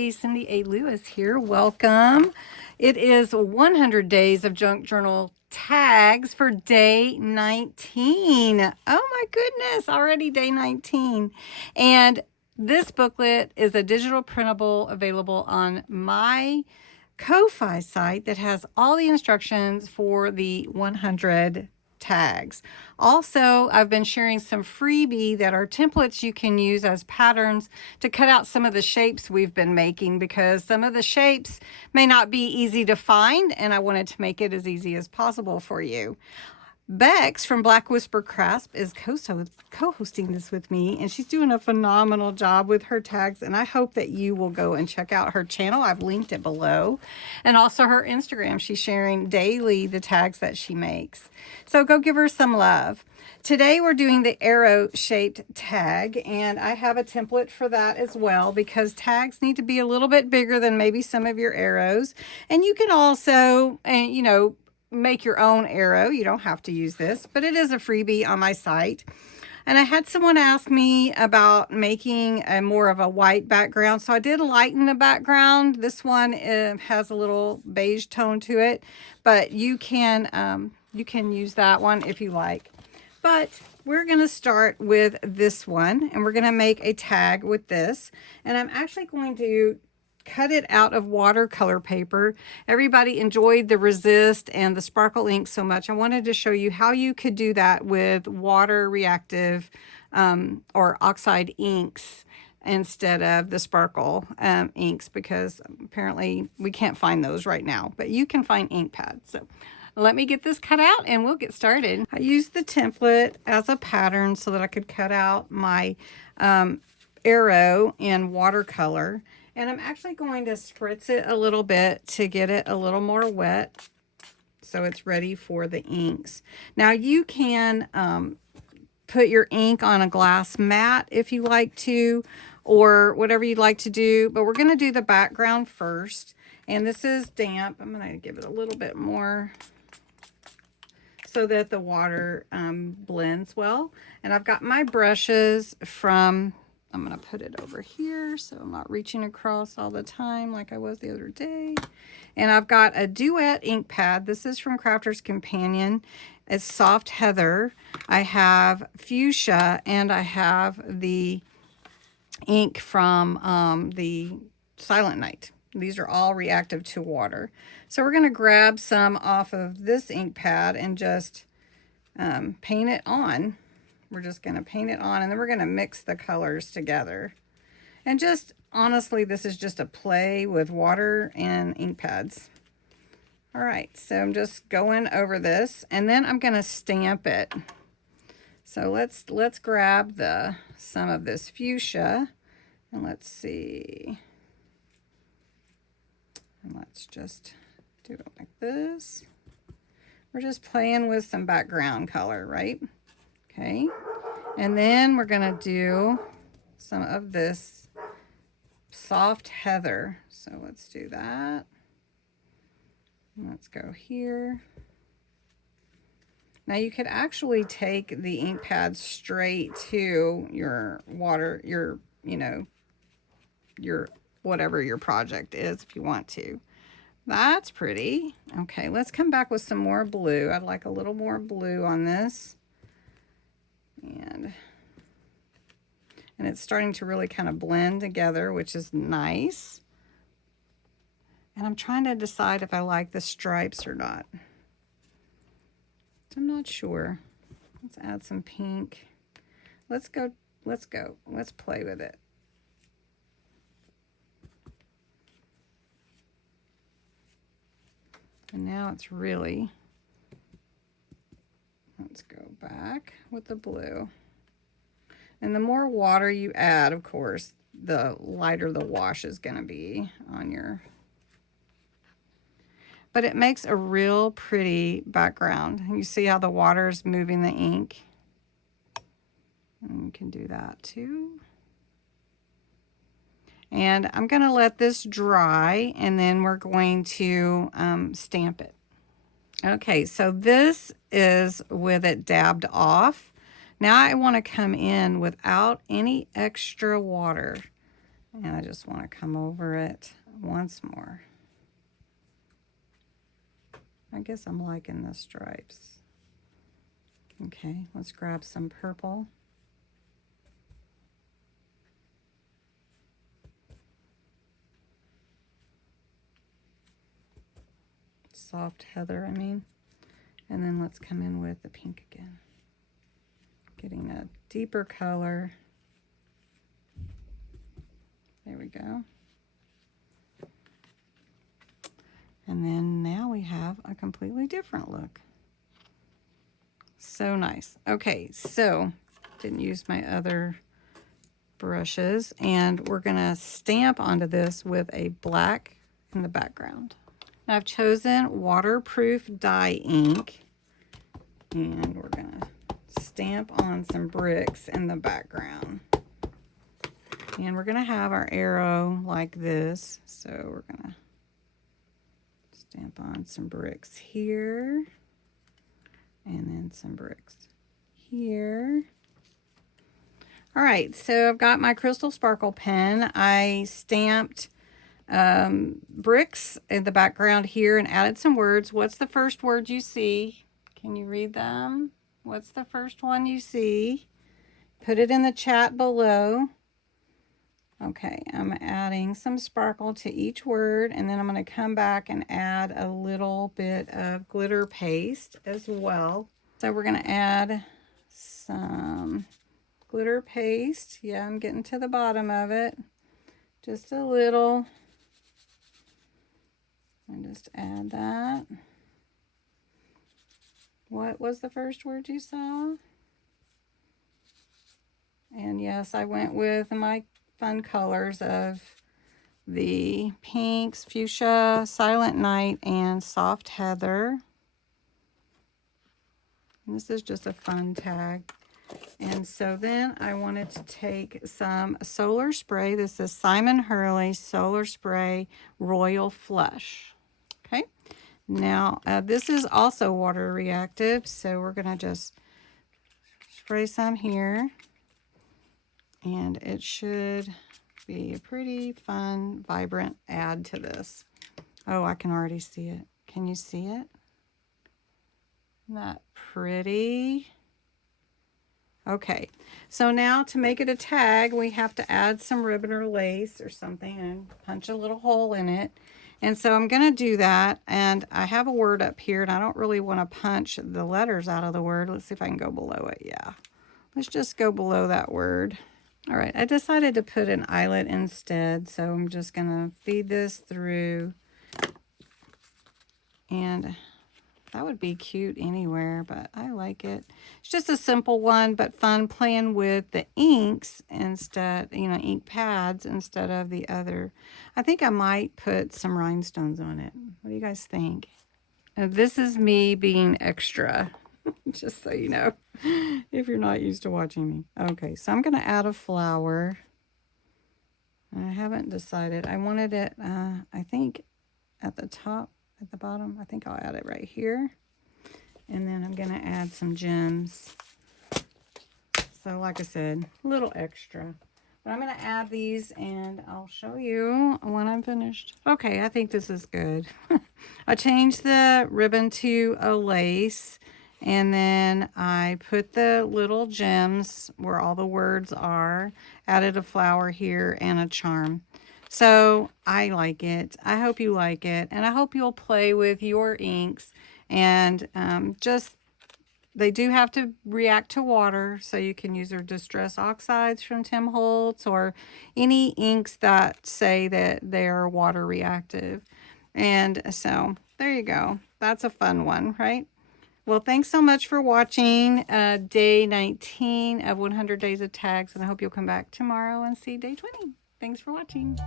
Hey, Cindy A. Lewis here. Welcome. It is 100 days of junk journal tags for day 19. Oh my goodness, already day 19. And this booklet is a digital printable available on my Ko-Fi site that has all the instructions for the 100 tags. Also, I've been sharing some freebie that are templates you can use as patterns to cut out some of the shapes we've been making, because some of the shapes may not be easy to find, and I wanted to make it as easy as possible for you. Bexx from Black Whisper Crafts is co-hosting this with me, and she's doing a phenomenal job with her tags, and I hope that you will go and check out her channel. I've linked it below, and also her Instagram. She's sharing daily the tags that she makes, so go give her some love. Today we're doing the arrow shaped tag, and I have a template for that as well, because tags need to be a little bit bigger than maybe some of your arrows. And you can also, make your own arrow. You don't have to use this, but it is a freebie on my site. And I had someone ask me about making a more of a white background, so I did lighten the background. This one has a little beige tone to it, but you can use that one if you like. But we're going to start with this one, and we're going to make a tag with this. And I'm actually going to cut it out of watercolor paper. Everybody enjoyed the resist and the sparkle ink so much. I wanted to show you how you could do that with water reactive or oxide inks instead of the sparkle inks, because apparently we can't find those right now, but you can find ink pads. So let me get this cut out and we'll get started. I used the template as a pattern so that I could cut out my arrow in watercolor. And I'm actually going to spritz it a little bit to get it a little more wet so it's ready for the inks. Now you can put your ink on a glass mat if you like to, or whatever you'd like to do, but we're going to do the background first. And this is damp. I'm going to give it a little bit more so that the water blends well. And I've got my brushes from, I'm going to put it over here so I'm not reaching across all the time like I was the other day. And I've got a Duet ink pad. This is from Crafter's Companion. It's Soft Heather. I have Fuchsia, and I have the ink from the Silent Night. These are all reactive to water. So we're going to grab some off of this ink pad and just paint it on. We're just going to paint it on, and then we're going to mix the colors together. And just, honestly, this is just a play with water and ink pads. All right, so I'm just going over this, and then I'm going to stamp it. So let's grab some of this fuchsia, and let's see. And let's just do it like this. We're just playing with some background color, right? Okay, and then we're going to do some of this Soft Heather. So let's do that. Let's go here. Now you could actually take the ink pad straight to your water, your whatever your project is if you want to. That's pretty. Okay, let's come back with some more blue. I'd like a little more blue on this. And it's starting to really kind of blend together, which is nice. And I'm trying to decide if I like the stripes or not. I'm not sure. Let's add some pink. Let's go. Let's play with it. And now it's really, let's go back with the blue. And the more water you add, of course, the lighter the wash is going to be on your, but it makes a real pretty background. You see how the water is moving the ink? And you can do that too. And I'm going to let this dry, and then we're going to stamp it. Okay, so this is with it dabbed off. Now I want to come in without any extra water. And I just want to come over it once more. I guess I'm liking the stripes. Okay, let's grab some purple. Soft heather, I mean. And then let's come in with the pink again. Getting a deeper color. There we go. And then now we have a completely different look. So nice. Okay, so didn't use my other brushes, and we're gonna stamp onto this with a black in the background. Now I've chosen waterproof dye ink, and we're gonna stamp on some bricks in the background. And we're gonna have our arrow like this, so we're gonna stamp on some bricks here, and then some bricks here. All right, so I've got my Crystal Sparkle pen. I stamped bricks in the background here and added some words. What's the first word you see? Can you read them? What's the first one you see? Put it in the chat below. Okay, I'm adding some sparkle to each word, and then I'm going to come back and add a little bit of glitter paste as well. So we're going to add some glitter paste. Yeah, I'm getting to the bottom of it. Just a little. And just add that. What was the first word you saw? And yes, I went with my fun colors of the pinks, fuchsia, silent night, and soft heather. And this is just a fun tag. And so then I wanted to take some solar spray. This is Simon Hurley Solar Spray Royal Flush. Okay. Now this is also water reactive, so we're gonna just spray some here. And it should be a pretty fun, vibrant add to this. Oh, I can already see it. Can you see it? Isn't that pretty? Okay, so now to make it a tag, we have to add some ribbon or lace or something and punch a little hole in it. And so I'm going to do that, and I have a word up here, and I don't really want to punch the letters out of the word. Let's see if I can go below it. Yeah, let's just go below that word. All right, I decided to put an eyelet instead, so I'm just going to feed this through. And that would be cute anywhere, but I like it. It's just a simple one, but fun, playing with the inks instead, you know, ink pads instead of the other. I think I might put some rhinestones on it. What do you guys think? This is me being extra. Just so you know, if you're not used to watching me. Okay, so I'm going to add a flower. I haven't decided. I wanted it, I think, at the top, at the bottom. I think I'll add it right here. And then I'm going to add some gems. So like I said, a little extra. But I'm going to add these, and I'll show you when I'm finished. Okay, I think this is good. I changed the ribbon to a lace. And then I put the little gems where all the words are, added a flower here and a charm. So I like it. I hope you like it. And I hope you'll play with your inks. And they do have to react to water. So you can use their Distress Oxides from Tim Holtz or any inks that say that they're water reactive. And so there you go. That's a fun one, right? Well, thanks so much for watching day 19 of 100 Days of Tags, and I hope you'll come back tomorrow and see day 20. Thanks for watching.